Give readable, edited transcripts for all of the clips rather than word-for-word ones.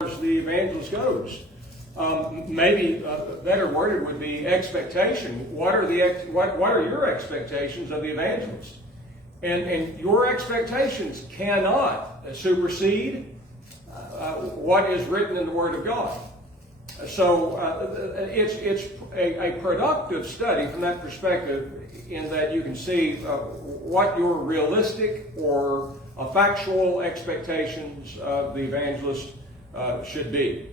the evangelist goes. Maybe better worded would be expectation. What are your expectations of the evangelist? And your expectations cannot supersede what is written in the Word of God. So it's a productive study from that perspective, in that you can see what your realistic or factual expectations of the evangelist should be.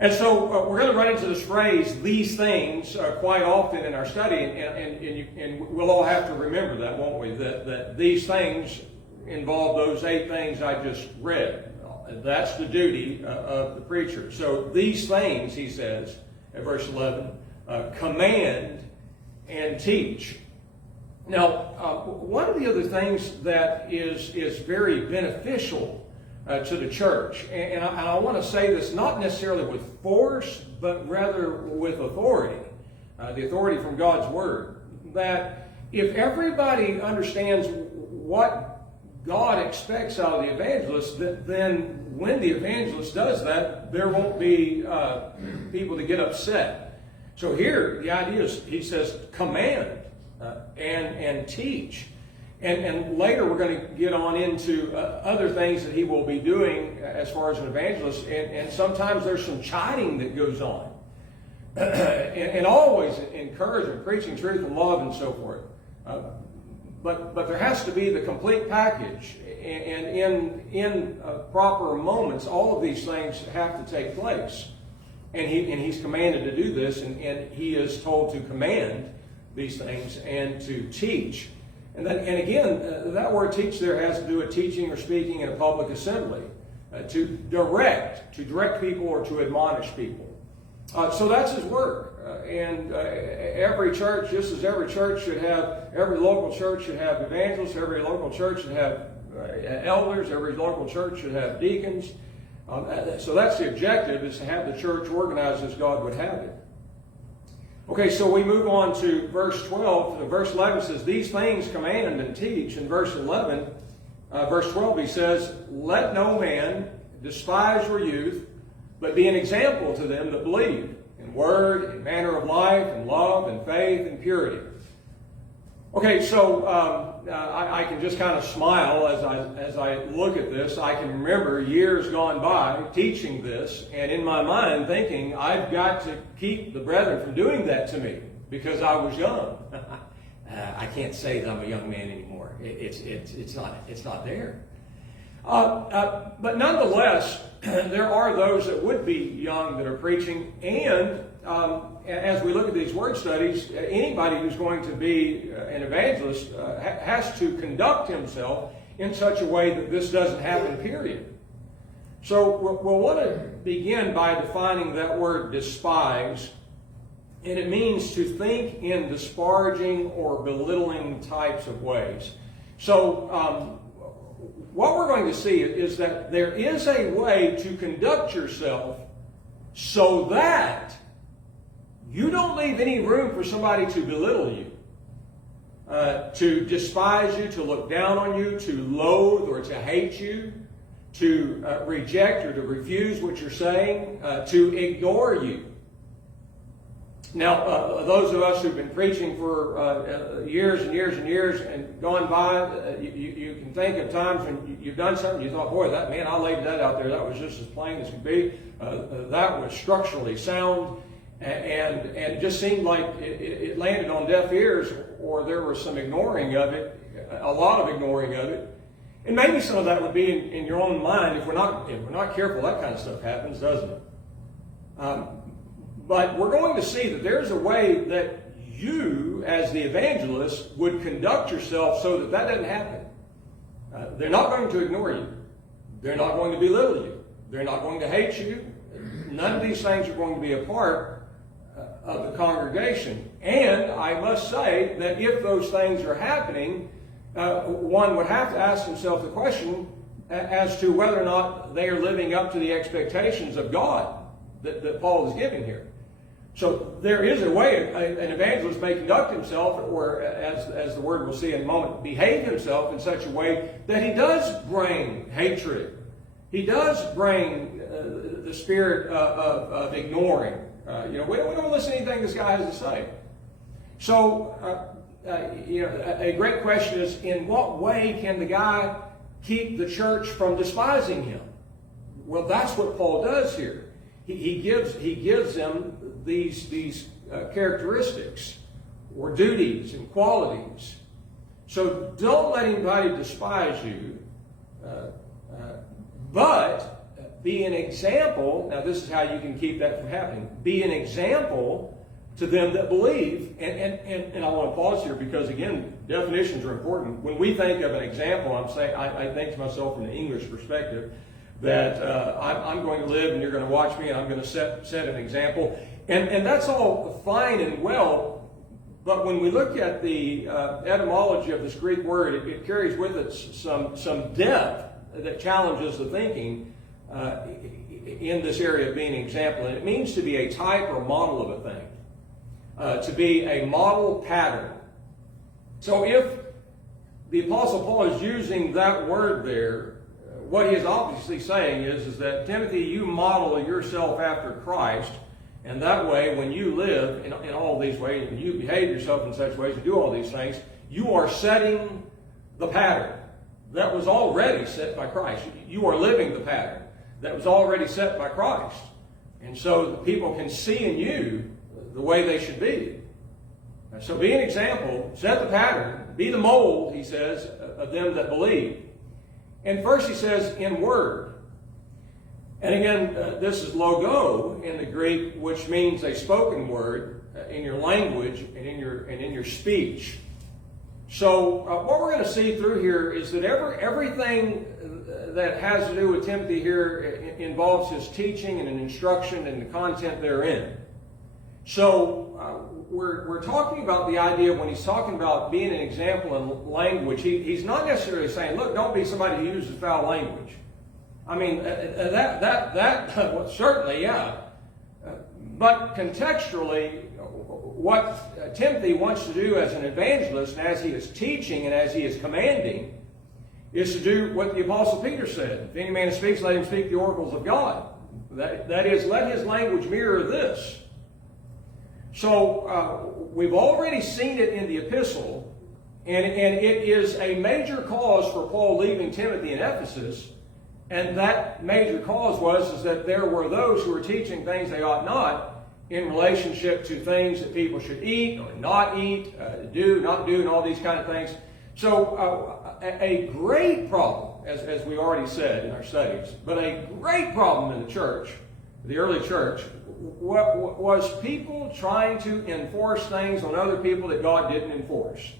And so we're going to run into this phrase, these things, quite often in our study, and we'll all have to remember that, won't we? That these things involve those 8 things I just read. That's the duty of the preacher. So these things, he says, at verse 11, command and teach. Now, one of the other things that is very beneficial to the church, and I want to say this not necessarily with force, but rather with authority, the authority from God's Word, that if everybody understands what God expects out of the evangelist, then when the evangelist does that, there won't be people to get upset. So here, the idea is, he says, command and teach. And later we're going to get on into other things that he will be doing as far as an evangelist. And sometimes there's some chiding that goes on. and always encouragement, preaching truth and love and so forth. But there has to be the complete package. And in proper moments, all of these things have to take place. And he's commanded to do this. And he is told to command these things and to teach. And again, that word teach there has to do with teaching or speaking in a public assembly, to direct people or to admonish people. So that's his work. And every church, just as every church should have, every local church should have evangelists, every local church should have elders, every local church should have deacons. So that's the objective, is to have the church organized as God would have it. Okay, so we move on to verse 12. Verse 11 says, these things command and teach. In verse 12 he says, let no man despise your youth, but be an example to them that believe, in word, in manner of life, in love, in faith, and purity. Okay, so I can just kind of smile as I look at this. I can remember years gone by teaching this, and in my mind thinking, I've got to keep the brethren from doing that to me because I was young. I can't say that I'm a young man anymore. It's not there. But nonetheless, there are those that would be young that are preaching, and as we look at these word studies, anybody who's going to be an evangelist has to conduct himself in such a way that this doesn't happen, period. So we'll want to begin by defining that word despise, and it means to think in disparaging or belittling types of ways. So what we're going to see is that there is a way to conduct yourself so that you don't leave any room for somebody to belittle you, to despise you, to look down on you, to loathe or to hate you, to reject or to refuse what you're saying, to ignore you. Now, those of us who've been preaching for years and years and years and gone by, you can think of times when you've done something, you thought, boy, I laid that out there. That was just as plain as could be. That was structurally sound. And it just seemed like it landed on deaf ears, or there was some ignoring of it, a lot of ignoring of it. And maybe some of that would be in your own mind. If we're not careful, that kind of stuff happens, doesn't it? But we're going to see that there's a way that you, as the evangelist, would conduct yourself so that doesn't happen. They're not going to ignore you. They're not going to belittle you. They're not going to hate you. None of these things are going to be a part of the congregation. And I must say that if those things are happening, one would have to ask himself the question as to whether or not they are living up to the expectations of God that Paul is giving here. So there is a way an evangelist may conduct himself, or as the word we'll see in a moment, behave himself in such a way that he does bring hatred he does bring the spirit of ignoring. We don't listen to anything this guy has to say. So, a great question is, in what way can the guy keep the church from despising him? Well, that's what Paul does here. He gives them these characteristics or duties and qualities. So don't let anybody despise you, but be an example. Now, this is how you can keep that from happening. Be an example to them that believe. And I want to pause here because, again, definitions are important. When we think of an example, I think to myself from the English perspective that I'm going to live and you're going to watch me and I'm going to set an example. And that's all fine and well, but when we look at the etymology of this Greek word, it carries with it some depth that challenges the thinking in this area of being an example. And it means to be a type or model of a thing, to be a model pattern. So if the Apostle Paul is using that word there, what he is obviously saying is that, Timothy, you model yourself after Christ, and that way, when you live in all these ways, and you behave yourself in such ways, you do all these things, you are setting the pattern that was already set by Christ. You are living the pattern that was already set by Christ. And so the people can see in you the way they should be. So be an example, set the pattern, be the mold, he says, of them that believe. And first he says, in word. And again, this is logo in the Greek, which means a spoken word in your language and in your speech. So what we're going to see through here is that everything that has to do with Timothy here involves his teaching and an instruction and the content therein. So we're talking about the idea when he's talking about being an example in language. He's not necessarily saying, look, don't be somebody who uses foul language. I mean, well, certainly, yeah. But contextually, what Timothy wants to do as an evangelist, and as he is teaching and as he is commanding, is to do what the Apostle Peter said. If any man speaks, let him speak the oracles of God. That is, let his language mirror this. So we've already seen it in the epistle, and it is a major cause for Paul leaving Timothy in Ephesus. And that major cause was that there were those who were teaching things they ought not in relationship to things that people should eat or not eat, do, not do, and all these kind of things. So a great problem, as we already said in our studies, but a great problem in the church, the early church, was people trying to enforce things on other people that God didn't enforce.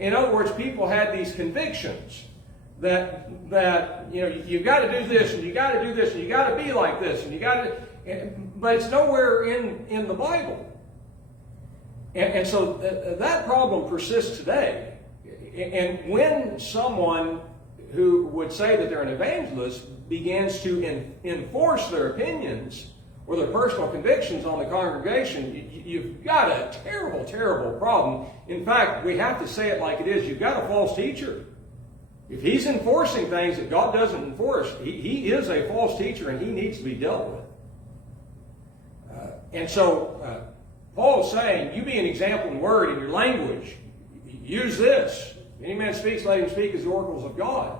In other words, people had these convictions that you've got to do this, and you got to do this, and you got to be like this, and you got to, but it's nowhere in the Bible. And so that problem persists today. And when someone who would say that they're an evangelist begins to enforce their opinions or their personal convictions on the congregation, you've got a terrible, terrible problem. In fact, we have to say it like it is. You've got a false teacher. If he's enforcing things that God doesn't enforce, he is a false teacher and he needs to be dealt with. And so Paul's saying, you be an example in word, in your language. Use this. If any man speaks, let him speak as the oracles of God.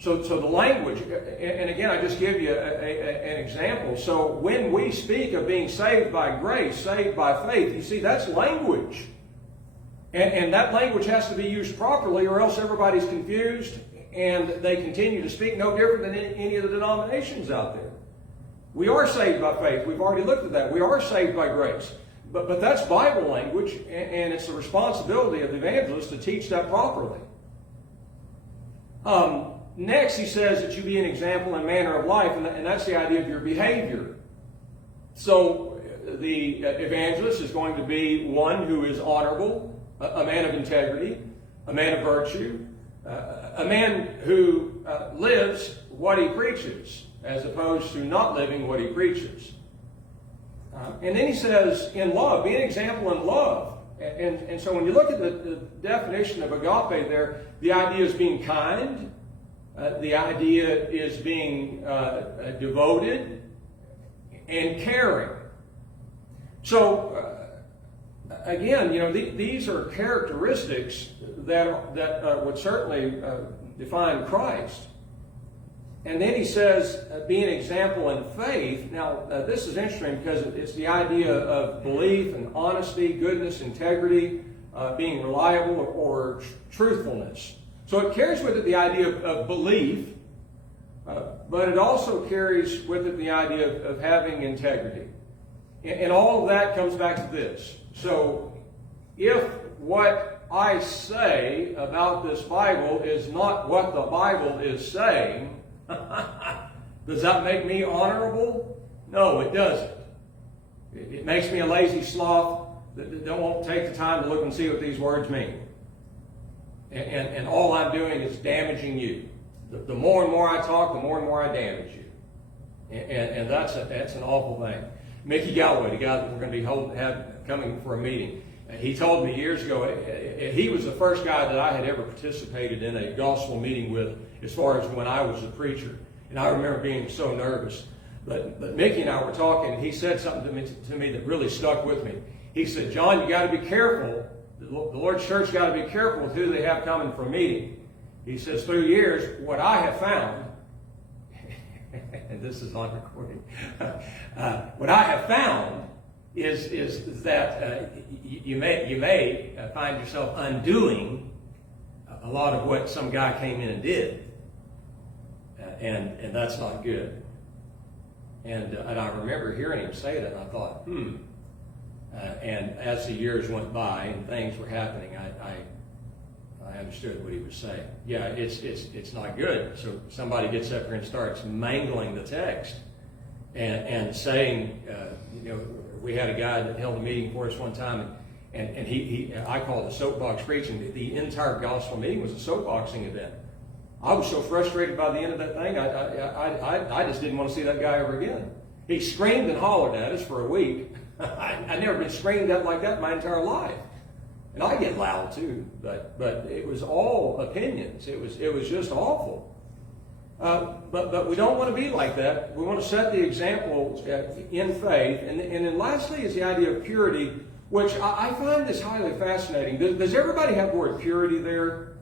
So the language, and again, I just give you an example. So when we speak of being saved by grace, saved by faith, you see, that's language. And that language has to be used properly, or else everybody's confused and they continue to speak no different than any of the denominations out there. We are saved by faith. We've already looked at that. We are saved by grace. But that's Bible language, and it's the responsibility of the evangelist to teach that properly. Next, he says that you be an example and manner of life, and that's the idea of your behavior. So the evangelist is going to be one who is honorable, a man of integrity, a man of virtue, a man who lives what he preaches, as opposed to not living what he preaches. And then he says, in love, be an example in love. And so when you look at the definition of agape there, the idea is being kind, the idea is being devoted and caring. So, again, these are characteristics that would certainly define Christ. And then he says, be an example in faith. Now, this is interesting because it's the idea of belief and honesty, goodness, integrity, being reliable or truthfulness. So it carries with it the idea of belief, but it also carries with it the idea of having integrity. And all of that comes back to this. So if what I say about this Bible is not what the Bible is saying, does that make me honorable? No, it doesn't. It makes me a lazy sloth that won't take the time to look and see what these words mean. And all I'm doing is damaging you. The more and more I talk, the more and more I damage you. And that's an awful thing. Mickey Galloway, the guy that we're going to be coming for a meeting, he told me years ago, he was the first guy that I had ever participated in a gospel meeting with as far as when I was a preacher. And I remember being so nervous. But Mickey and I were talking, and he said something to me that really stuck with me. He said, John, you got to be careful. The Lord's church got to be careful with who they have coming for a meeting. He says, through years, what I have found, and this is on recording, what I have found is that you may find yourself undoing a lot of what some guy came in and did, and that's not good. And I remember hearing him say that, and I thought, and as the years went by and things were happening, I understood what he was saying. Yeah, it's not good. So somebody gets up here and starts mangling the text and saying, we had a guy that held a meeting for us one time, and I call it a soapbox preaching. The entire gospel meeting was a soapboxing event. I was so frustrated by the end of that thing, I just didn't want to see that guy ever again. He screamed and hollered at us for a week. I'd never been screamed at like that my entire life. And I get loud too, but it was all opinions. It was just awful. But we don't want to be like that. We want to set the example in faith. And then lastly is the idea of purity, which I find this highly fascinating. Does everybody have the word purity there?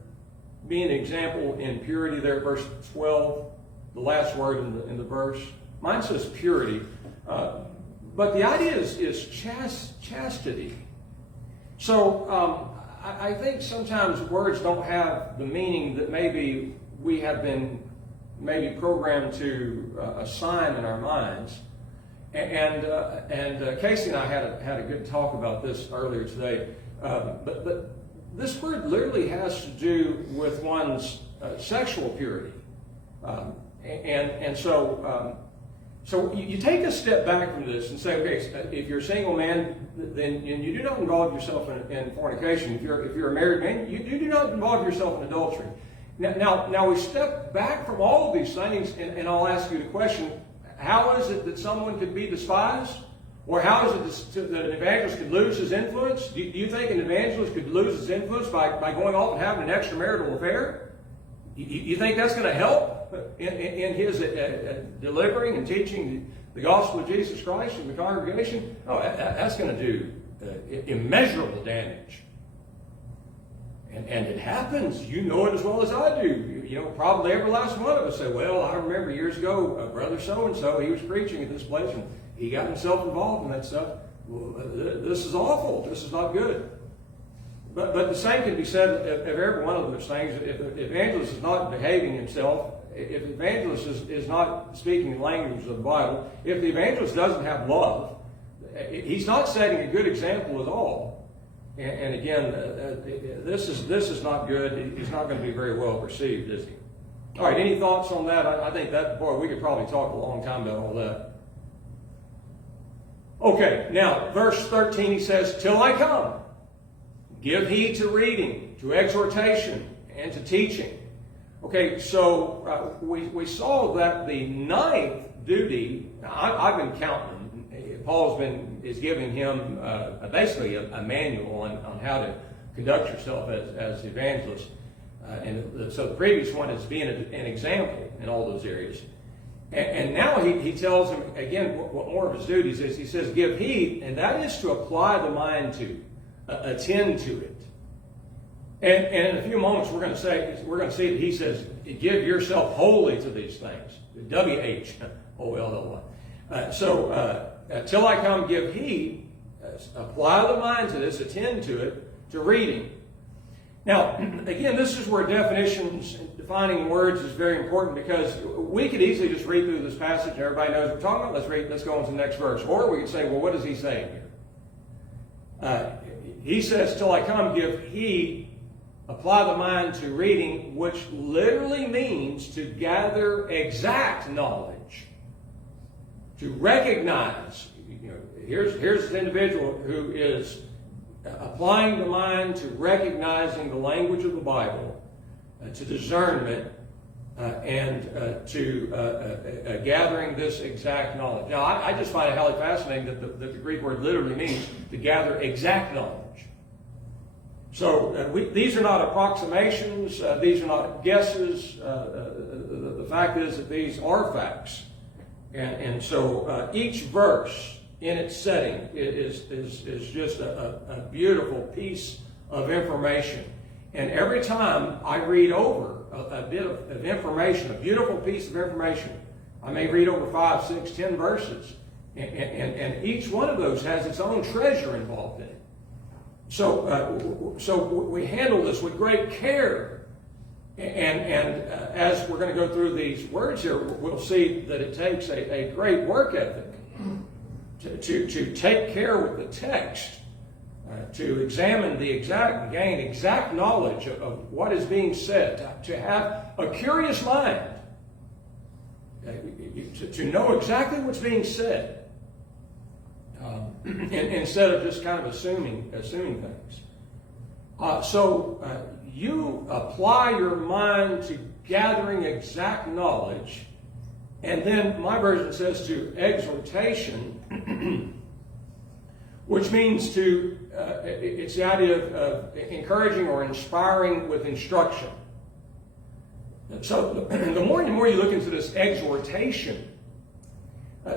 Be an example in purity there, verse 12, the last word in the verse. Mine says purity. But the idea is chastity. So I think sometimes words don't have the meaning that maybe we have been programmed to assign in our minds. And Casey and I had a good talk about this earlier today. But this word literally has to do with one's sexual purity. So you take a step back from this and say, okay, if you're a single man, then you do not involve yourself in fornication. If you're a married man, you do not involve yourself in adultery. Now we step back from all of these things, and I'll ask you the question: how is it that someone could be despised, or how is it that an evangelist could lose his influence? Do you think an evangelist could lose his influence by going off and having an extramarital affair? You think that's going to help in his delivering and teaching the gospel of Jesus Christ in the congregation? Oh, that's going to do immeasurable damage. And it happens. You know it as well as I do. Probably every last one of us say, well, I remember years ago, brother so-and-so, he was preaching at this place, and he got himself involved in that stuff. Well, this is awful. This is not good. But the same can be said of every one of those things. If the evangelist is not behaving himself, if the evangelist is not speaking the language of the Bible, if the evangelist doesn't have love, he's not setting a good example at all. And again, this is not good. He's not going to be very well received, is he? All right, any thoughts on that? I think that, boy, we could probably talk a long time about all that. Okay, now, verse 13, he says, till I come. Give heed to reading, to exhortation, and to teaching. Okay, so we saw that the ninth duty, I've been counting, Paul is giving him basically a manual on how to conduct yourself as evangelist. So the previous one is being an example in all those areas. And now he tells him, again, what more of his duties is. He says, give heed, and that is to apply the mind to, attend to it. And in a few moments, we're going to see that he says, give yourself wholly to these things. W-H-O-L-L-Y. Till I come, give heed, apply the mind to this, attend to it, to reading. Now, again, this is where definitions, defining words is very important, because we could easily just read through this passage and everybody knows what we're talking about. Let's go on to the next verse. Or we could say, well, what is he saying here? He says, till I come, give heed, apply the mind to reading, which literally means to gather exact knowledge, to recognize. Here's an individual who is applying the mind to recognizing the language of the Bible, to discernment, and to gathering this exact knowledge. Now, I just find it highly fascinating that the Greek word literally means to gather exact knowledge. So these are not approximations. These are not guesses. The fact is that these are facts. And so each verse in its setting is just a beautiful piece of information. And every time I read over a bit of information, a beautiful piece of information, I may read over 5, 6, 10 verses. And each one of those has its own treasure involved in it. So we handle this with great care. And as we're going to go through these words here, we'll see that it takes a great work ethic to take care with the text, to examine the exact, gain exact knowledge of what is being said, to have a curious mind, to know exactly what's being said, instead of just kind of assuming things. You apply your mind to gathering exact knowledge, and then my version says to exhortation, which means it's the idea of encouraging or inspiring with instruction. So the more and more you look into this exhortation,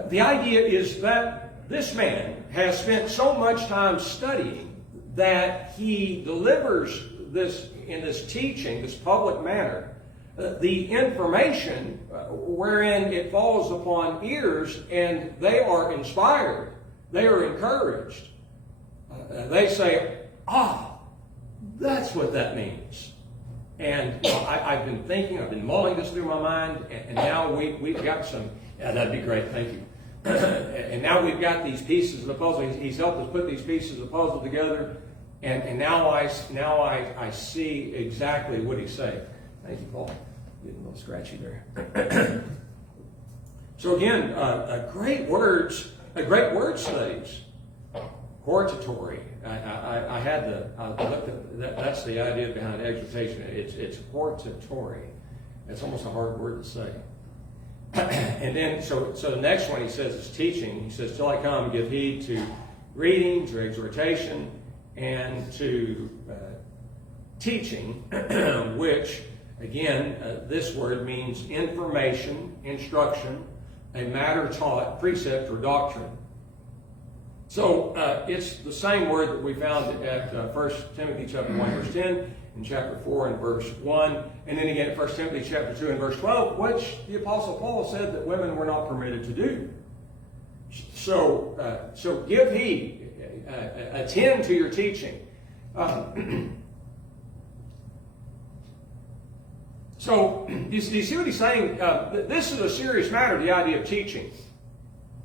the idea is that this man has spent so much time studying that he delivers this in this teaching, this public manner, the information wherein it falls upon ears, and they are inspired, they are encouraged. They say, that's what that means. And I've been thinking, I've been mulling this through my mind, and now we've got some, that'd be great, thank you. And now we've got these pieces of the puzzle. He's helped us put these pieces of the puzzle together, and now I see exactly what he's saying. Thank you, Paul. Getting a little scratchy there. So again, great word studies. Hortatory. I looked at that's the idea behind exhortation. It's hortatory. It's almost a hard word to say. And then, so the next one he says is teaching. He says, till I come, give heed to reading, to exhortation, and to teaching, which, again, this word means information, instruction, a matter taught, precept, or doctrine. So it's the same word that we found at 1 Timothy chapter 1, verse 10, in chapter 4 and verse 1, and then again at 1 Timothy chapter 2 and verse 12, which the Apostle Paul said that women were not permitted to do. So give heed, attend to your teaching. So you see what he's saying? This is a serious matter, the idea of teaching.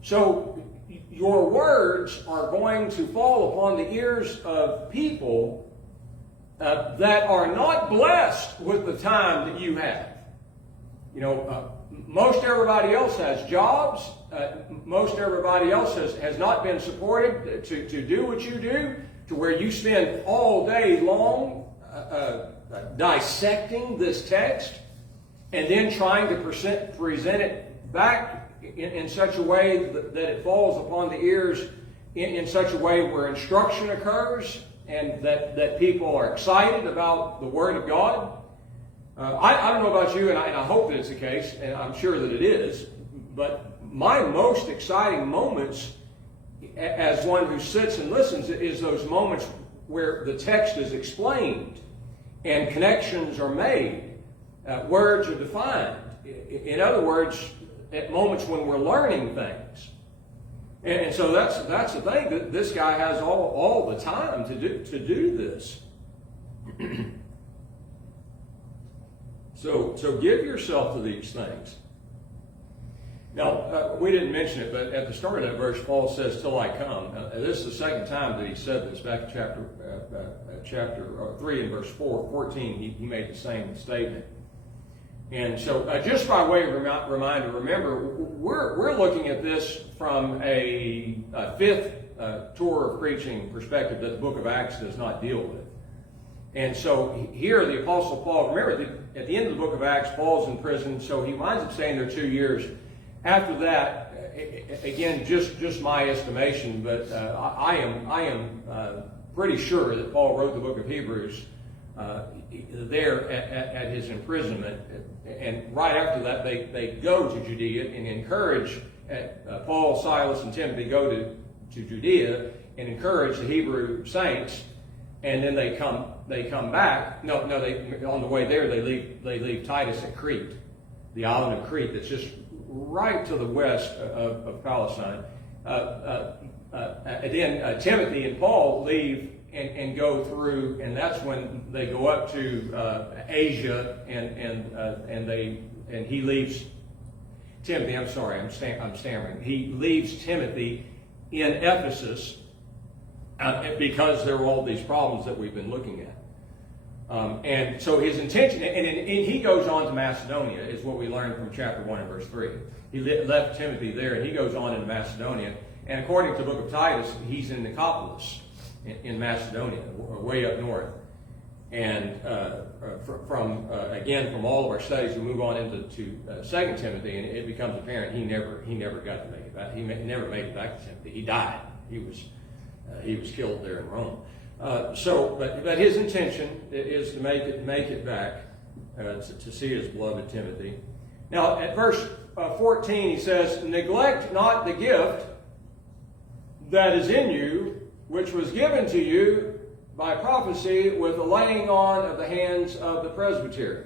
So your words are going to fall upon the ears of people that are not blessed with the time that you have. Most everybody else has jobs. Most everybody else has not been supported to do what you do, to where you spend all day long dissecting this text and then trying to present it back in such a way that it falls upon the ears in such a way where instruction occurs and that people are excited about the Word of God. I don't know about you, and I hope that it's the case, and I'm sure that it is, but my most exciting moments as one who sits and listens is those moments where the text is explained and connections are made, words are defined. In other words, at moments when we're learning things. And so that's the thing, that this guy has all the time to do this. So give yourself to these things. Now, we didn't mention it, but at the start of that verse, Paul says, "Till I come." This is the second time that he said this. Back in chapter 3 and verse 14, he made the same statement. And so, just by way of reminder, remember, we're looking at this from a fifth tour of preaching perspective that the book of Acts does not deal with. And so here the Apostle Paul, remember at the end of the book of Acts, Paul's in prison, so he winds up staying there 2 years. After that, again, just my estimation, but I am pretty sure that Paul wrote the book of Hebrews there at his imprisonment. And right after that, they go to Judea and encourage Paul, Silas, and Timothy go to Judea and encourage the Hebrew saints. And then they come back. No, on the way there they leave Titus at Crete, the island of Crete that's just right to the west of Palestine. And then Timothy and Paul leave and go through, and that's when they go up to Asia, and he leaves Timothy. I'm sorry, I'm stammering. He leaves Timothy in Ephesus because there were all these problems that we've been looking at. And so his intention, and he goes on to Macedonia, is what we learned from chapter 1 and verse 3. He left Timothy there, and he goes on into Macedonia. And according to the book of Titus, he's in Nicopolis in Macedonia, way up north. And from all of our studies, we move on into 2 Timothy, and it becomes apparent he never got to make it back. He never made it back to Timothy. He died. He was killed there in Rome. But his intention is to make it back to see his beloved Timothy. Now, at verse 14, he says, "Neglect not the gift that is in you, which was given to you by prophecy with the laying on of the hands of the presbytery."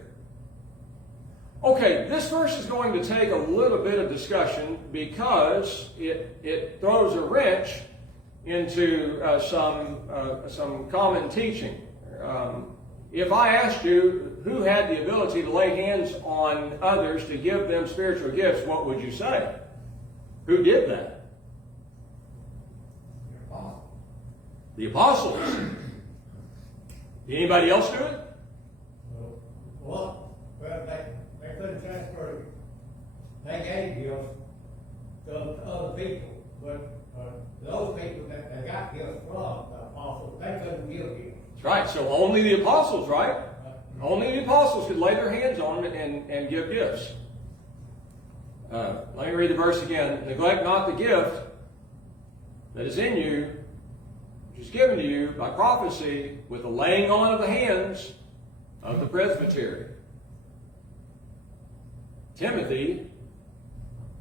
Okay, this verse is going to take a little bit of discussion because it throws a wrench into some common teaching. If I asked you who had the ability to lay hands on others to give them spiritual gifts, what would you say? Who did that? The apostles. Did anybody else do it? Well, they couldn't transfer it. They gave gifts to other people, but those people that they got gifts from the apostles, they couldn't give gifts. That's right. So only the apostles, right? Only the apostles could lay their hands on them and give gifts. Let me read the verse again. "Neglect not the gift that is in you, which is given to you by prophecy with the laying on of the hands of the presbytery." Timothy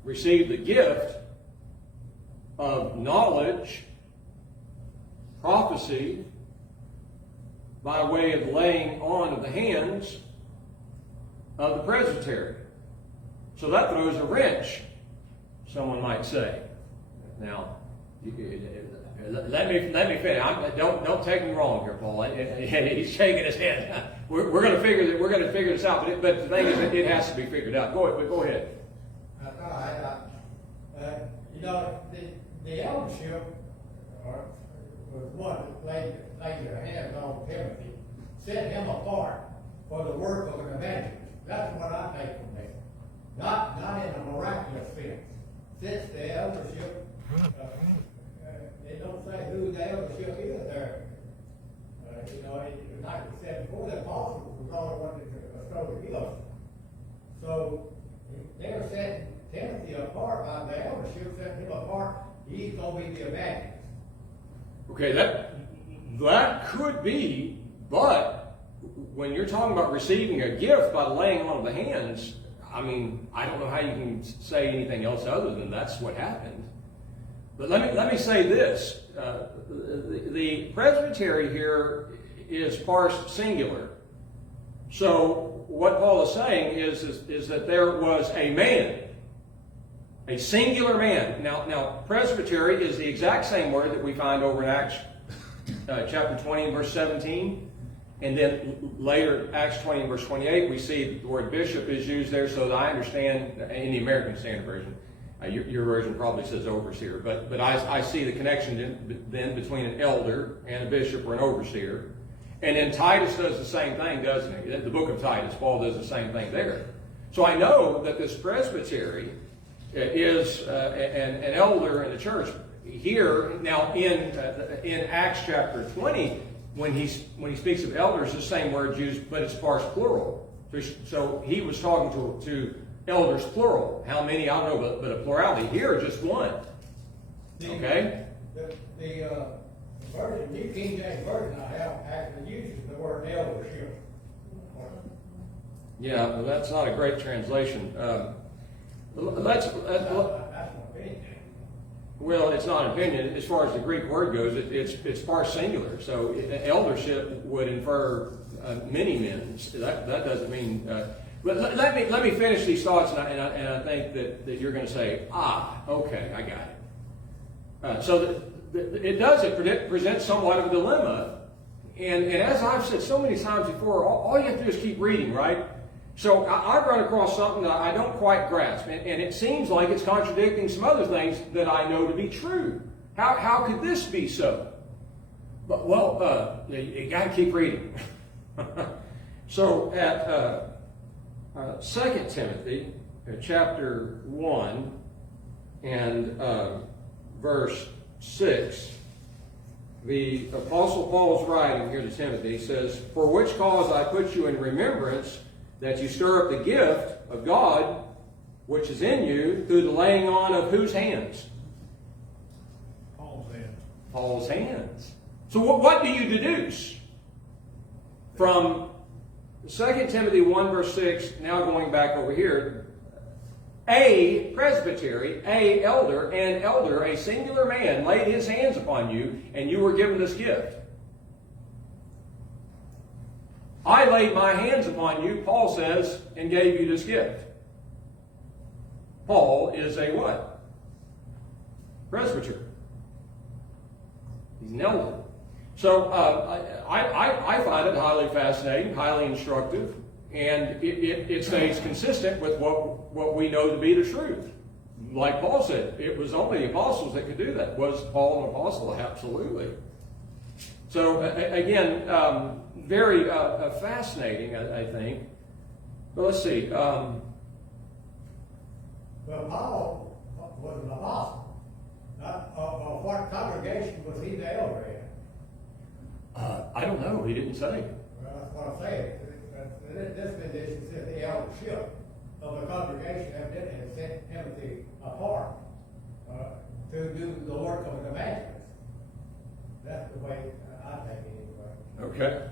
received the gift of knowledge, prophecy, by way of laying on of the hands of the presbytery. So that throws a wrench, someone might say. Now, let me finish. Don't take me wrong here, Paul. He's shaking his head. We're going to figure this out. But the thing is, it has to be figured out. Go ahead. That's all right. The eldership was one that laid their hands on Timothy, set him apart for the work of an evangelist. That's what I take from this. Not in a miraculous sense. Since the eldership, they don't say who the eldership is there. Like we said before, the apostles was all the ones that bestow the gifts. So they were setting Timothy apart by the eldership, setting him apart. He's going to be the evangelist. Okay, that could be, but when you're talking about receiving a gift by the laying on of the hands, I mean, I don't know how you can say anything else other than that's what happened. But let me say this. The presbytery here is parsed singular. So what Paul is saying is that there was a man, a singular man. Now presbytery is the exact same word that we find over in Acts chapter 20 and verse 17. And then later, Acts 20 and verse 28, we see the word bishop is used there, so that I understand in the American Standard Version. Your version probably says overseer, but I see the connection then between an elder and a bishop or an overseer. And then Titus does the same thing, doesn't he? The book of Titus, Paul does the same thing there. So I know that this presbytery is an elder in the church. Here, now in Acts chapter 20, when he speaks of elders, the same word used, but it's parsed plural. So he was talking to elders plural. How many? I don't know, but a plurality. Here, just one. Okay? The version, New King James Version I have actually uses the word eldership. Yeah, but that's not a great translation. That's my opinion. Well, it's not an opinion. As far as the Greek word goes, it's parsed singular. So eldership would infer many men. That doesn't mean. But let me finish these thoughts, and I think that you're going to say, okay, I got it. So it presents somewhat of a dilemma, and as I've said so many times before, all you have to do is keep reading, right? So I've run across something that I don't quite grasp, and it seems like it's contradicting some other things that I know to be true. How could this be so? But you got to keep reading. So at 2 Timothy chapter 1 and verse 6, the Apostle Paul's writing here to Timothy. He says, "For which cause I put you in remembrance, that you stir up the gift of God which is in you through the laying on of whose hands?" Paul's hands. Paul's hands. So what do you deduce from 2 Timothy 1 verse 6, now going back over here? A presbytery, a elder, a singular man laid his hands upon you, and you were given this gift. I laid my hands upon you, Paul says, and gave you this gift. Paul is a what? Presbyter. He's an elder. So I find it highly fascinating, highly instructive, and it stays consistent with what we know to be the truth. Like Paul said, it was only the apostles that could do that. Was Paul an apostle? Absolutely. So again, very fascinating, I think. But let's see. Well, Paul was an apostle. What congregation was he the elder in? I don't know. He didn't say. Well, that's what I'm saying. This condition says the eldership of the congregation evidently has set Timothy apart to do the work of an evangelist. That's the way I take it anyway. Okay.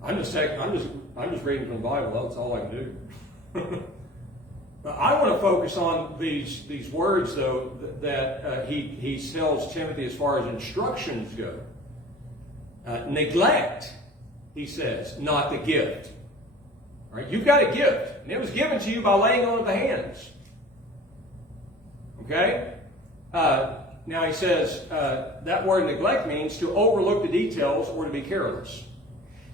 I'm just reading from the Bible. That's all I can do. I want to focus on these words, though, that he tells Timothy as far as instructions go. Neglect, he says, not the gift. All right, you've got a gift, and it was given to you by laying on of the hands. Okay? Now he says that word neglect means to overlook the details or to be careless.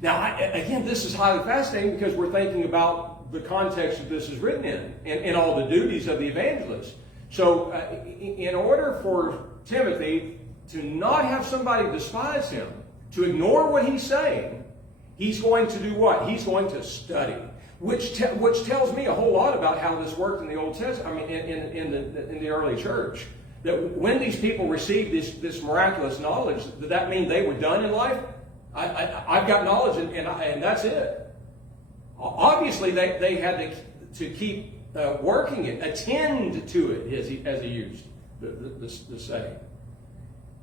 Now, again, this is highly fascinating because we're thinking about the context that this is written in and all the duties of the evangelist. So in order for Timothy to not have somebody despise him, to ignore what he's saying, he's going to do what? He's going to study, which tells me a whole lot about how this worked in the Old Testament. I mean, in the early church, that when these people received this miraculous knowledge, did that mean they were done in life? I've got knowledge, and that's it. Obviously, they had to keep working it, attend to it, as he used the saying.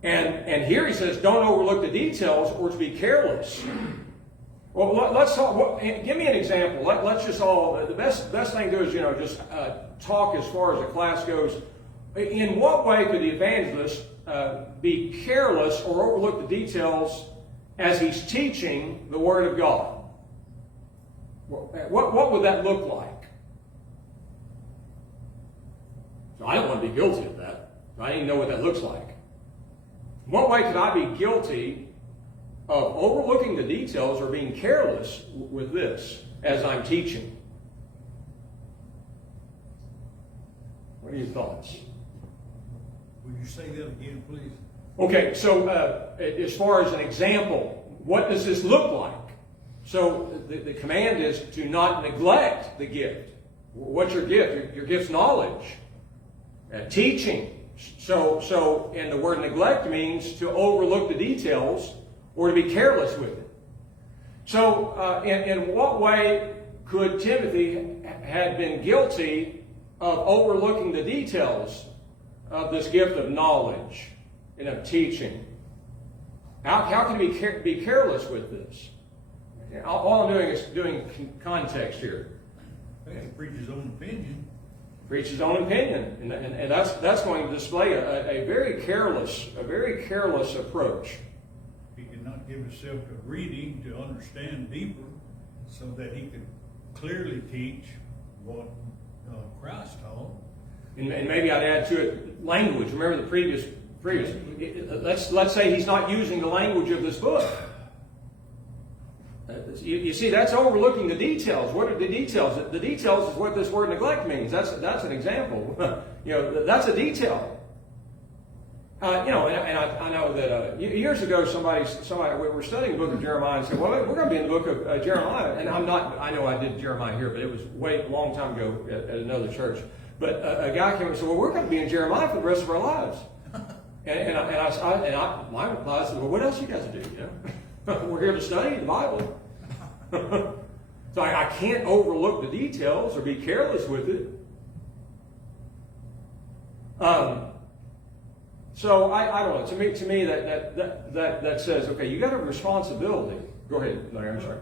And here he says, don't overlook the details or to be careless. Well, let's talk. Give me an example. Let's just all. The best thing to do is just talk as far as the class goes. In what way could the evangelist be careless or overlook the details as he's teaching the Word of God? What would that look like? So I don't want to be guilty of that. I didn't know what that looks like. In what way could I be guilty of overlooking the details or being careless with this as I'm teaching? What are your thoughts? Would you say that again, please? Okay, so as far as an example, what does this look like? So the command is to not neglect the gift. What's your gift? Your gift's knowledge, teaching. So, and the word neglect means to overlook the details or to be careless with it. So, in what way could Timothy have been guilty of overlooking the details of this gift of knowledge and of teaching? How can he be careless with this? All I'm doing is doing context here. He preach his own opinion. Preach his own opinion, and that's going to display a very careless approach. He cannot give himself to reading to understand deeper, so that he could clearly teach what Christ taught. And maybe I'd add to it language. Remember the previous. Let's say he's not using the language of this book. You see, that's overlooking the details. What are the details? The details is what this word neglect means. That's an example. That's a detail. And I know that years ago somebody we were studying the book of Jeremiah and said, "Well, we're going to be in the book of Jeremiah." And I'm not. I know I did Jeremiah here, but it was a long time ago at another church. But a guy came and said, "Well, we're going to be in Jeremiah for the rest of our lives." My reply is, "Well, what else you guys do? We're here to study the Bible." So I can't overlook the details or be careless with it. So I don't know. To me that says, okay, you got a responsibility. Go ahead, Larry. I'm sorry.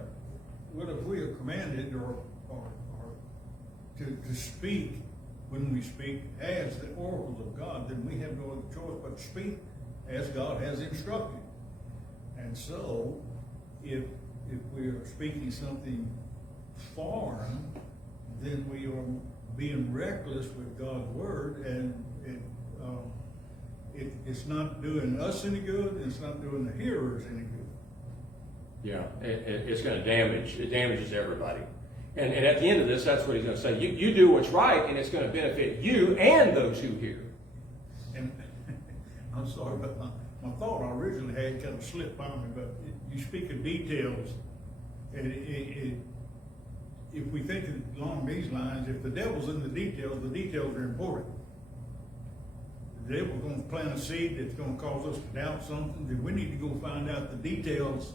Well, if we are commanded or to speak when we speak as the oracles of God, then we have no other choice but to speak as God has instructed. And so, if we are speaking something foreign, then we are being reckless with God's word, and it's not doing us any good, and it's not doing the hearers any good. Yeah, it's going to damage. It damages everybody. And at the end of this, that's what he's going to say. You do what's right, and it's going to benefit you and those who hear. And I'm sorry, but my thought I originally had kind of slipped by me, but you speak of details, and if we think along these lines, if the devil's in the details are important. The devil's going to plant a seed that's going to cause us to doubt something, then we need to go find out the details,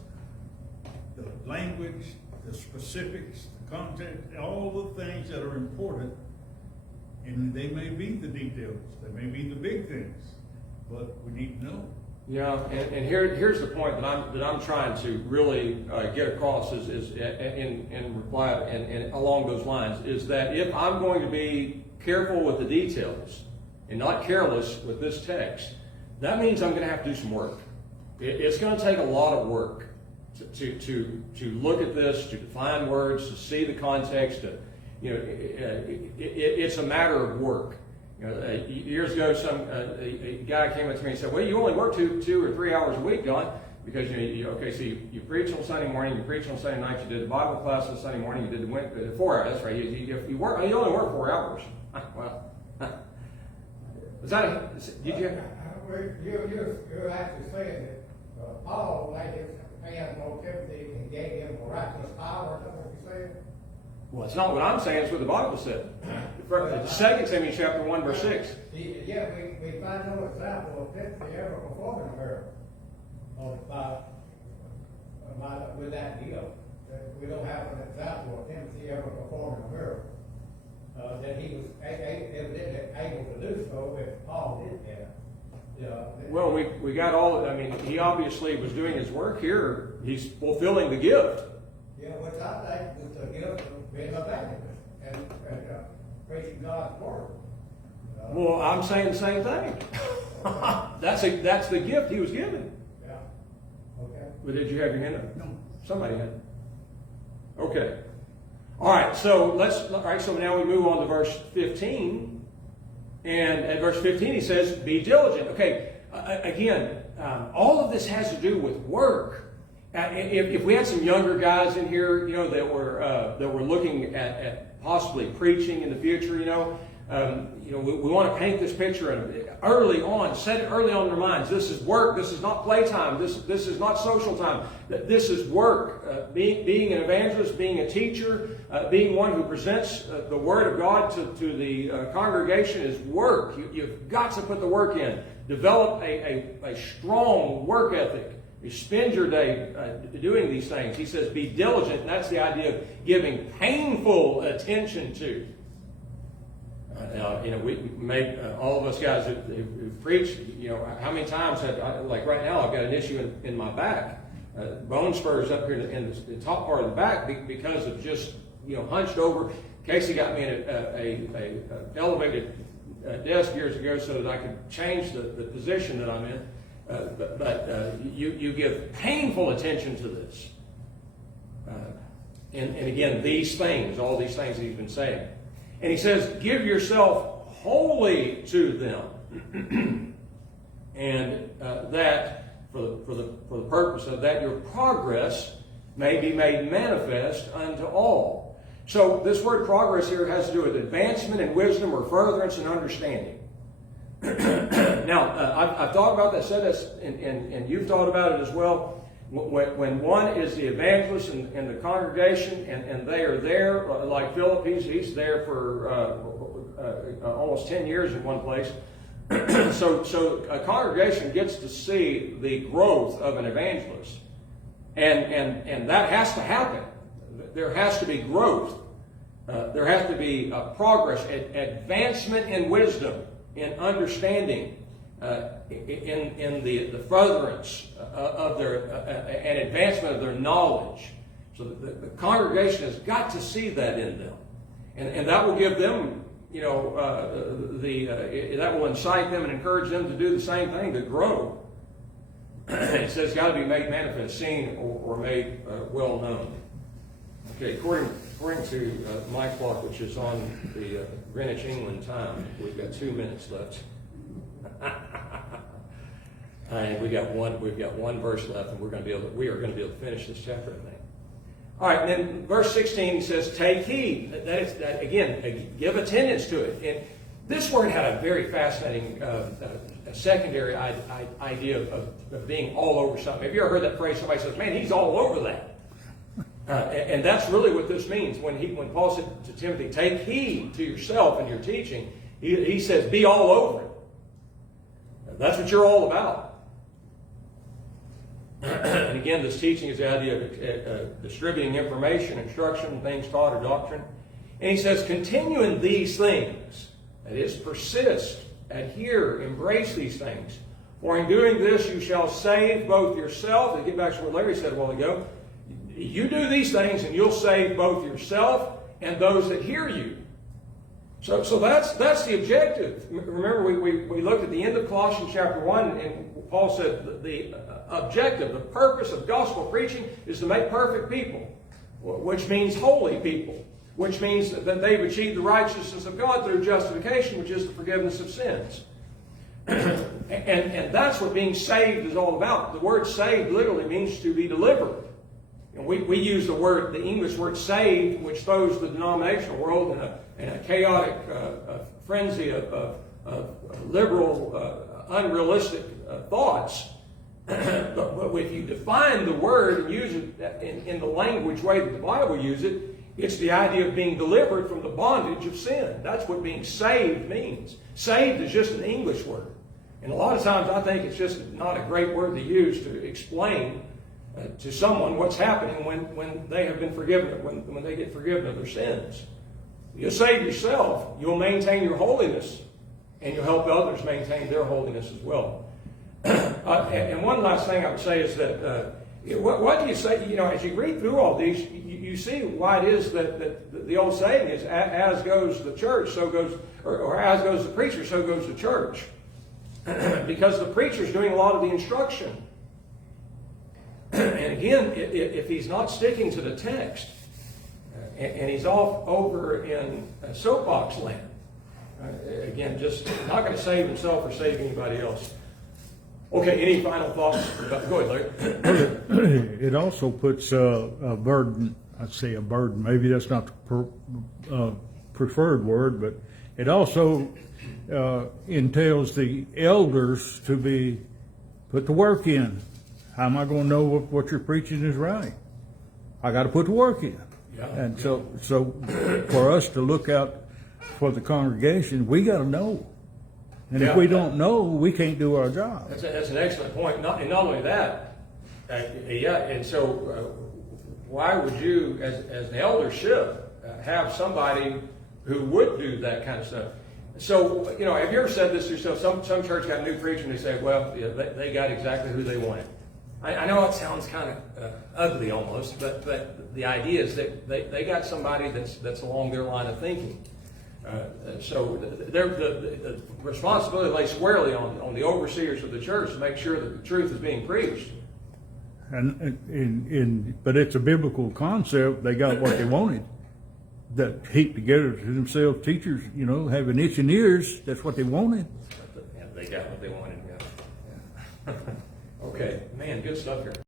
the language, the specifics, the content, all the things that are important. And they may be the details, they may be the big things, but we need to know. Yeah, and here's the point that I'm trying to really get across is in reply and along those lines, is that if I'm going to be careful with the details and not careless with this text, that means I'm going to have to do some work. It's going to take a lot of work to look at this, to define words, to see the context. It's a matter of work. Years ago, a guy came up to me and said, "Well, you only work 2 or 3 hours a week, Don, because you preach on Sunday morning, you preach on Sunday night, you did the Bible class on Sunday morning, you did the 4 hours. That's right. You only work 4 hours." Well, was that? Did you? You're actually saying that Paul laid his hands on Timothy and gave him miraculous power. Is that what you're saying? Well, it's not what I'm saying. It's what the Bible said. 2 Timothy chapter 1, verse 6. Yeah, we find no example of Timothy ever performing a miracle with that deal. We don't have an example of Timothy ever performing a miracle. That he was evidently able to do so if Paul did that. Well, we got all. I mean, he obviously was doing his work here. He's fulfilling the gift. Yeah, which I think is the gift of being an evangelist and preaching God's word. Well, I'm saying the same thing. That's the gift he was given. Yeah. Okay. But did you have your hand up? No. Somebody had. Okay. All right. So So now we move on to verse 15, and at verse 15 he says, "Be diligent." Okay. Again, all of this has to do with work. If we had some younger guys in here, that were looking at possibly preaching in the future, we want to paint this picture early on, set it early on in their minds. This is work. This is not playtime. This is not social time. This is work. Being an evangelist, being a teacher, being one who presents the Word of God to the congregation is work. You've got to put the work in. Develop a strong work ethic. You spend your day doing these things. He says, be diligent, and that's the idea of giving painful attention to. We make all of us guys who preach. How many times like right now, I've got an issue in my back, bone spurs up here in the top part of the back because of just hunched over. Casey got me in a elevated desk years ago so that I could change the position that I'm in. But you give painful attention to this, and again, all these things that he's been saying. And he says, give yourself wholly to them. And that, for the purpose of that, your progress may be made manifest unto all. So this word progress here has to do with advancement in wisdom or furtherance in understanding. Now, I've thought about that, said this, and you've thought about it as well. When one is the evangelist in the congregation and they are there, like Philip, he's there for almost 10 years in one place. So a congregation gets to see the growth of an evangelist. And that has to happen. There has to be growth. There has to be progress, advancement in wisdom, in understanding, in the furtherance of their and advancement of their knowledge. So the congregation has got to see that in them, and that will give them, that will incite them and encourage them to do the same thing, to grow. It says it's got to be made manifest, seen, or made well known. Okay, according to my clock, which is on the Greenwich, England time, we've got 2 minutes left. And we've got one verse left, and we are going to be able to finish this chapter, I think. All right, and then verse 16 says, "Take heed." That again, give attendance to it. And this word had a very fascinating secondary idea of being all over something. Have you ever heard that phrase? Somebody says, "Man, he's all over that." And that's really what this means. When Paul said to Timothy, "Take heed to yourself and your teaching," he says, "Be all over it." That's what you're all about. And again, this teaching is the idea of distributing information, instruction, things taught, or doctrine. And he says, continue in these things. That is, persist, adhere, embrace these things. For in doing this, you shall save both yourself. And get back to what Larry said a while ago. You do these things, and you'll save both yourself and those that hear you. So that's the objective. Remember, we looked at the end of Colossians chapter 1, and Paul said the objective, the purpose of gospel preaching is to make perfect people, which means holy people, which means that they've achieved the righteousness of God through justification, which is the forgiveness of sins. and that's what being saved is all about. The word saved literally means to be delivered. And we use the English word saved, which throws the denominational world in a chaotic frenzy of liberal, unrealistic thoughts. But if you define the word and use it in the language way that the Bible uses it, it's the idea of being delivered from the bondage of sin. That's what being saved means. Saved is just an English word. And a lot of times I think it's just not a great word to use to explain to someone what's happening when they have been forgiven, when they get forgiven of their sins. You'll save yourself, you'll maintain your holiness, and you'll help others maintain their holiness as well. And one last thing I would say is that What do you say, you know, as you read through all these, you see why it is that the old saying is, as goes the church, so goes, or as goes the preacher, so goes the church. Because the preacher's doing a lot of the instruction. And again, if he's not sticking to the text, and he's off over in soapbox land, again, just not going to save himself or save anybody else. Okay, any final thoughts? Go ahead, Larry. It also puts a burden, I'd say a burden, maybe that's not the preferred word, but it also entails the elders to be put the work in. How am I going to know what you're preaching is right? I got to put the work in. Yeah. And so for us to look out for the congregation, we got to know. And if we don't know, we can't do our job. That's an excellent point. And not only that, and so why would you, as an eldership, have somebody who would do that kind of stuff? So, you know, have you ever said this to yourself? Some church got a new preacher and they say, well, yeah, they got exactly who they wanted. I know it sounds kind of ugly almost, but the idea is that they got somebody that's along their line of thinking. So the responsibility lays squarely on the overseers of the church to make sure that the truth is being preached. But it's a biblical concept. They got what they wanted. That heaped together to themselves, teachers, you know, having itching ears. That's what they wanted. Yeah, they got what they wanted. Yeah. Okay, man, good stuff here.